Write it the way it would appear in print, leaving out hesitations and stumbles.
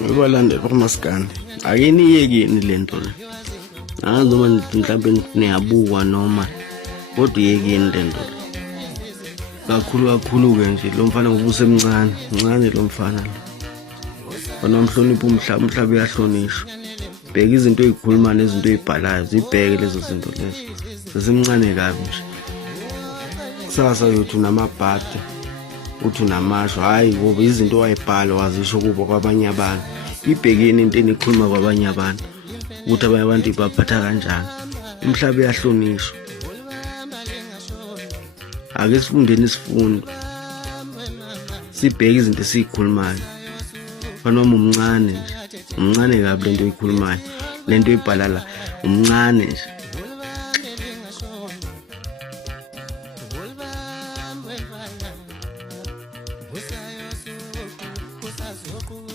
Balandeli bamaskandi akeniyekeni lento le angazi uma mhlawumbe niyabukwa noma kodwa iyekeni lento le kakhulu ke nje lo mfana ngoba usemncane lo mfana lo wona umhlonipha umhlaba uyahlonishwa. Bheka izinto ezikhuluma nezinto ezibhalayo zibheke lezo zinto lezo sesemncane kabi nje. Kusasa yothu namabhadi uthi unamasho hayi ngoba izinto wayibhala wazisho kubo kwabanye abantu. Ibhekeni into enikhuluma kwabanye abantu ukuthi abanye abantu ibaphatha kanjani. Umhlaba uyahlonishwa. Ake sifundeni isifundo sibheke izinto esikhulumayo noma umncane kabi lento oyikhulumayo lento oyibhala la umncane nje.